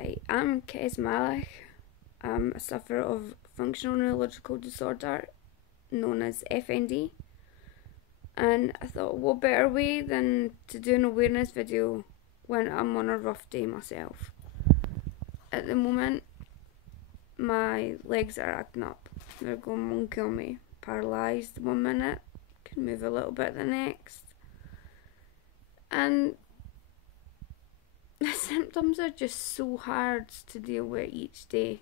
Hi, I'm Kez Malik. I'm a sufferer of functional neurological disorder known as FND. And I thought, what better way than to do an awareness video when I'm on a rough day myself. At the moment, my legs are acting up. They're going monkey on me. Paralysed 1 minute, can move a little bit the next. And the symptoms are just so hard to deal with each day.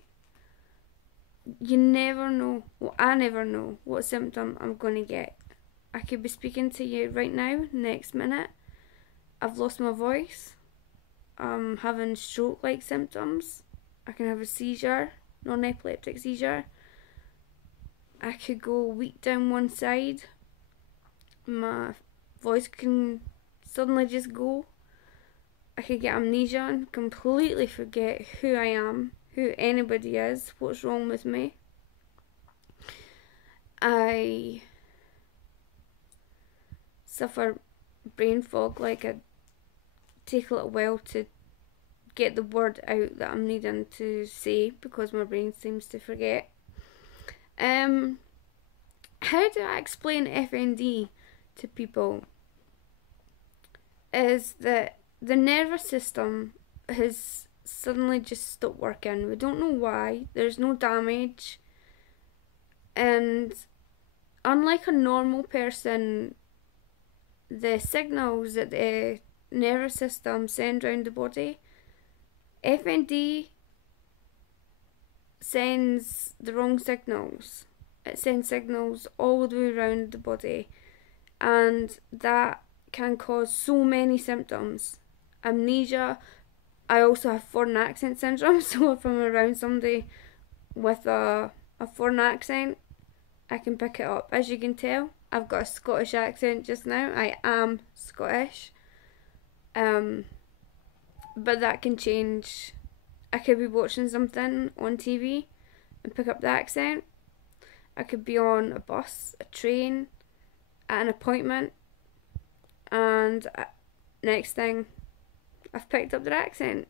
You never know, well, I never know what symptom I'm going to get. I could be speaking to you right now, next minute, I've lost my voice, I'm having stroke-like symptoms, I can have a seizure, non-epileptic seizure, I could go weak down one side, my voice can suddenly just go, I could get amnesia and completely forget who I am, who anybody is, what's wrong with me. I suffer brain fog, like I take a little while to get the word out that I'm needing to say because my brain seems to forget. How do I explain FND to people? Is that the nervous system has suddenly just stopped working. We don't know why. There's no damage. And unlike a normal person, the signals that the nervous system send around the body, FND sends the wrong signals. It sends signals all the way around the body, and that can cause so many symptoms. Amnesia. I also have foreign accent syndrome, so if I'm around somebody with a foreign accent, I can pick it up. As you can tell, I've got a Scottish accent just now. I am Scottish. But that can change. I could be watching something on TV and pick up the accent. I could be on a bus, a train, at an appointment, and next thing, I've picked up their accent.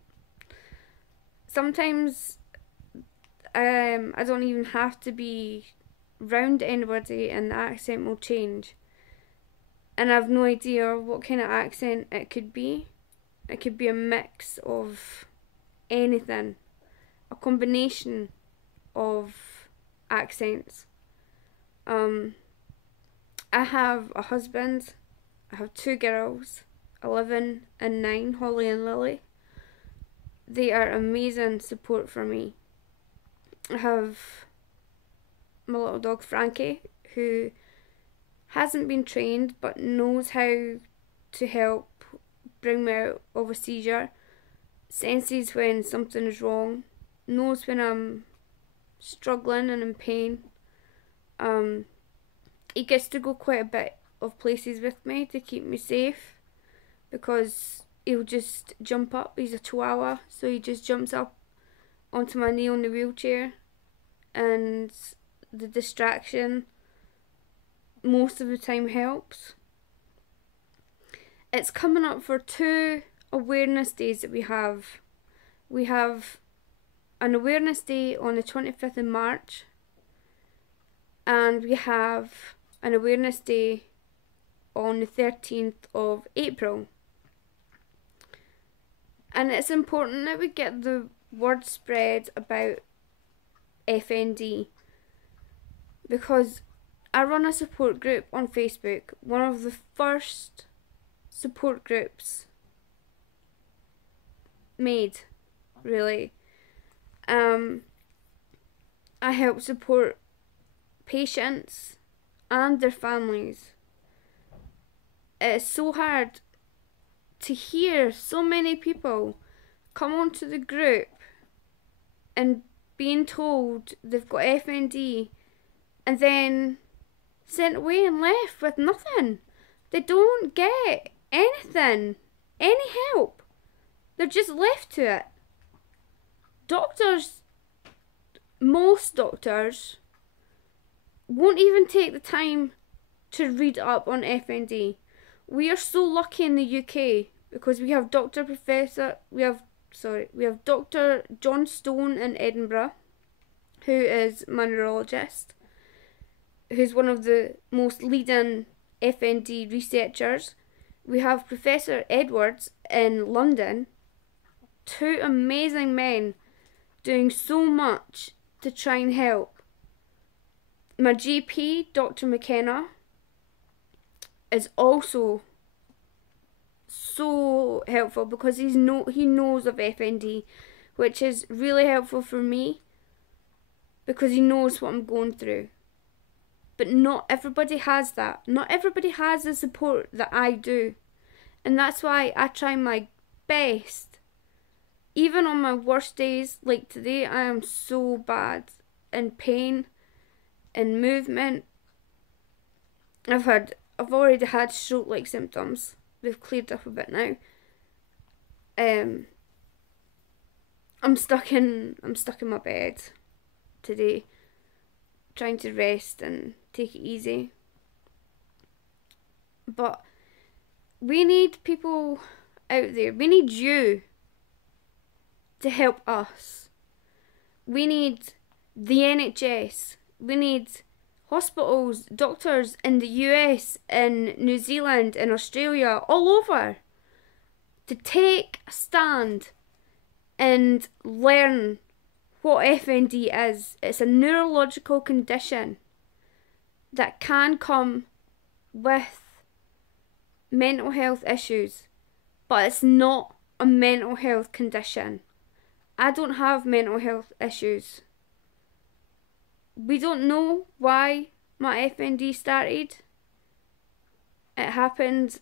Sometimes I don't even have to be round anybody and the accent will change. And I have no idea what kind of accent it could be. It could be a mix of anything, a combination of accents. I have a husband, I have 2 girls, 11 and 9, Holly and Lily. They are amazing support for me. I have my little dog Frankie, who hasn't been trained but knows how to help bring me out of a seizure, senses when something is wrong, knows when I'm struggling and in pain. He gets to go quite a bit of places with me to keep me safe because he'll just jump up. He's a chihuahua, so he just jumps up onto my knee on the wheelchair, and the distraction most of the time helps. It's coming up for 2 awareness days that we have. We have an awareness day on the 25th of March, and we have an awareness day on the 13th of April. And it's important that we get the word spread about FND because I run a support group on Facebook, one of the first support groups made, really. I help support patients and their families. It's so hard to hear so many people come onto the group and being told they've got FND and then sent away and left with nothing. They don't get anything, any help. They're just left to it. Doctors, most doctors, won't even take the time to read up on FND. We are so lucky in the UK because we have we have Dr. John Stone in Edinburgh, who is my neurologist, who's one of the most leading FND researchers. We have Professor Edwards in London, two amazing men doing so much to try and help. My GP, Dr. McKenna, is also so helpful because he knows of FND, which is really helpful for me because he knows what I'm going through. But not everybody has that. Not everybody has the support that I do. And that's why I try my best. Even on my worst days, like today, I am so bad in pain, in movement. I've already had stroke-like symptoms. They've cleared up a bit now. I'm stuck in my bed today, trying to rest and take it easy. But we need people out there. We need you to help us. We need the NHS. We need hospitals, doctors in the US, in New Zealand, in Australia, all over, to take a stand and learn what FND is. It's a neurological condition that can come with mental health issues, but it's not a mental health condition. I don't have mental health issues. We don't know why my FND started. It happened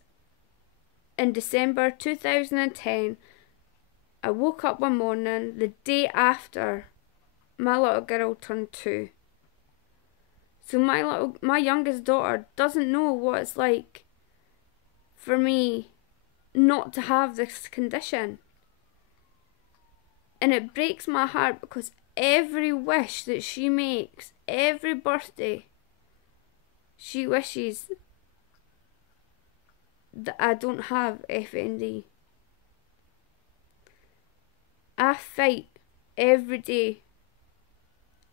in December 2010. I woke up one morning the day after my little girl turned 2. So my youngest daughter doesn't know what it's like for me not to have this condition. And it breaks my heart because every wish that she makes, every birthday, she wishes that I don't have FND. I fight every day,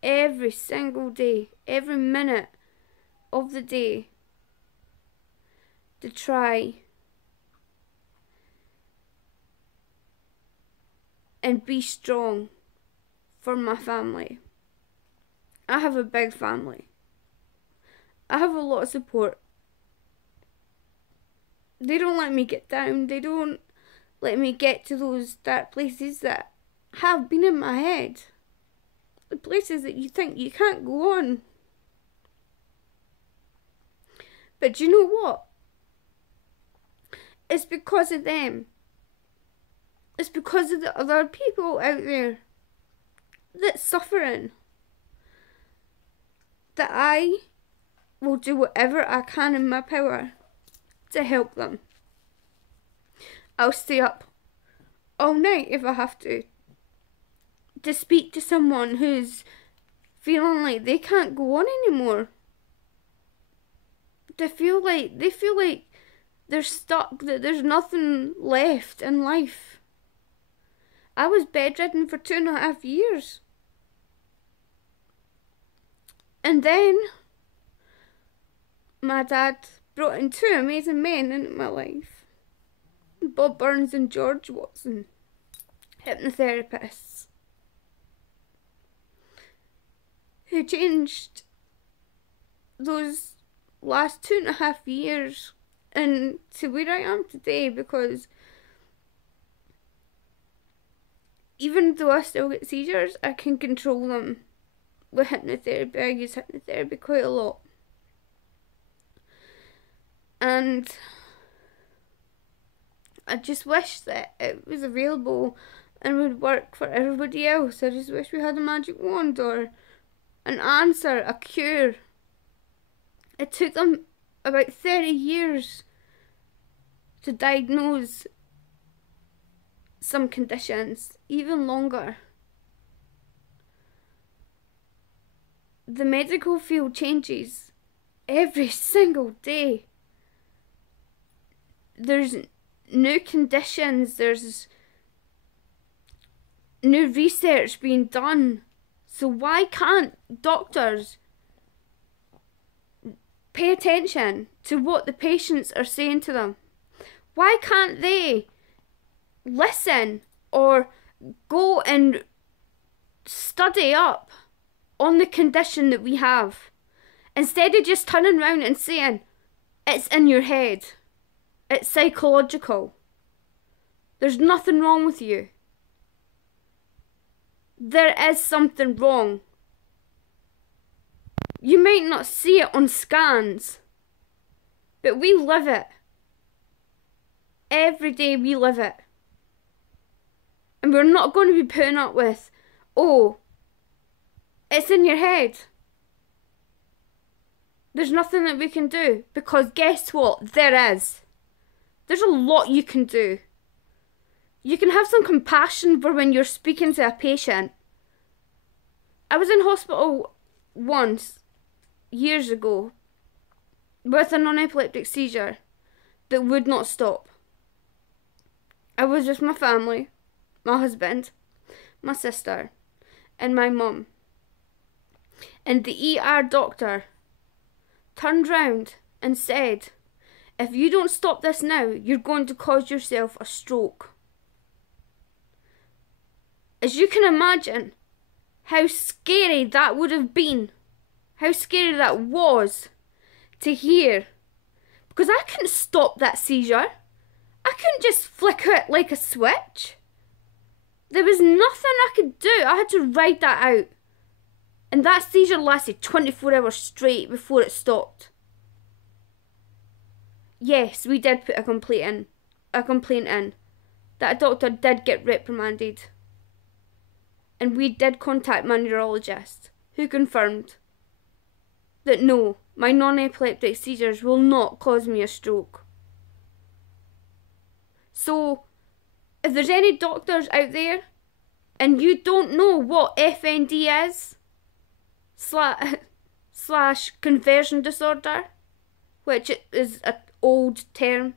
every single day, every minute of the day to try and be strong for my family. I have a big family. I have a lot of support. They don't let me get down. They don't let me get to those dark places that have been in my head. The places that you think you can't go on. But do you know what? It's because of them. It's because of the other people out there that's suffering that I will do whatever I can in my power to help them. I'll stay up all night if I have to speak to someone who's feeling like they can't go on anymore. They feel like they're stuck, that there's nothing left in life. I was bedridden for 2.5 years. And then my dad brought in two amazing men into my life. Bob Burns and George Watson, hypnotherapists, who changed those last 2.5 years into where I am today, because even though I still get seizures, I can control them with hypnotherapy. I use hypnotherapy quite a lot. And I just wish that it was available and would work for everybody else. I just wish we had a magic wand or an answer, a cure. It took them about 30 years to diagnose some conditions, even longer. The medical field changes every single day. There's new conditions, there's new research being done. So why can't doctors pay attention to what the patients are saying to them? Why can't they listen or go and study up on the condition that we have, instead of just turning around and saying, it's in your head, it's psychological, there's nothing wrong with you? There is something wrong. You might not see it on scans, but we live it. Every day we live it. And we're not going to be putting up with, oh, it's in your head. There's nothing that we can do, because guess what? There is. There's a lot you can do. You can have some compassion for when you're speaking to a patient. I was in hospital once, years ago, with a non-epileptic seizure that would not stop. I was with my family, my husband, my sister, and my mum. And the ER doctor turned round and said, if you don't stop this now, you're going to cause yourself a stroke. As you can imagine, how scary that would have been, how scary that was to hear. Because I couldn't stop that seizure. I couldn't just flick it like a switch. There was nothing I could do. I had to ride that out. And that seizure lasted 24 hours straight before it stopped. Yes, we did put a complaint in. That doctor did get reprimanded. And we did contact my neurologist, who confirmed that no, my non-epileptic seizures will not cause me a stroke. So, if there's any doctors out there and you don't know what FND is, slash conversion disorder, which is an old term,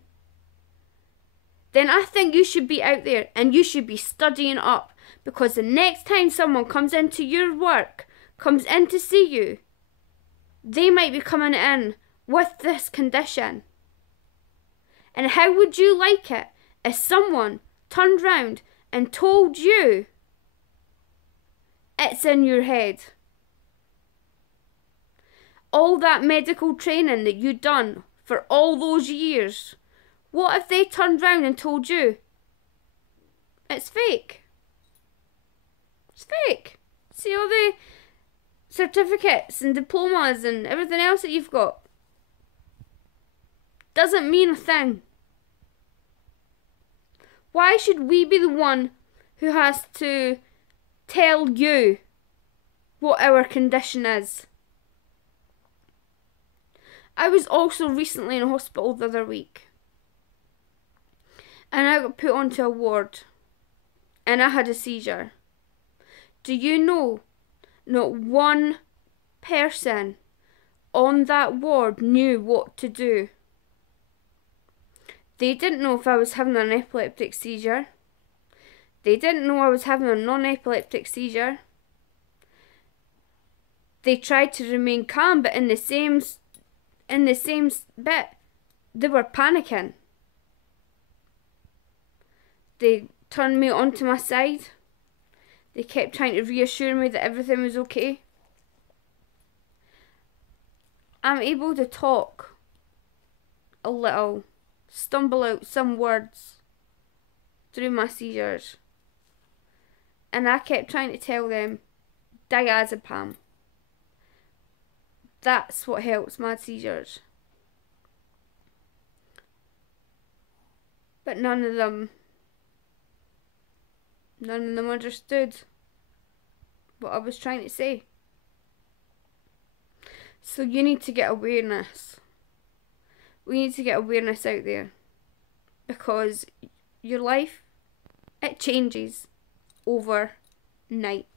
then I think you should be out there and you should be studying up, because the next time someone comes into your work, comes in to see you, they might be coming in with this condition. And how would you like it if someone turned round and told you it's in your head? All that medical training that you've done for all those years, what if they turned round and told you it's fake? It's fake. See all the certificates and diplomas and everything else that you've got? Doesn't mean a thing. Why should we be the one who has to tell you what our condition is? I was also recently in hospital the other week, and I got put onto a ward, and I had a seizure. Do you know, not one person on that ward knew what to do. They didn't know if I was having an epileptic seizure. They didn't know I was having a non-epileptic seizure. They tried to remain calm, but in the same bit, they were panicking. They turned me onto my side. They kept trying to reassure me that everything was okay. I'm able to talk a little, stumble out some words through my seizures. And I kept trying to tell them, diazepam. That's what helps my seizures. But none of them understood what I was trying to say. So you need to get awareness. We need to get awareness out there, because your life, it changes overnight.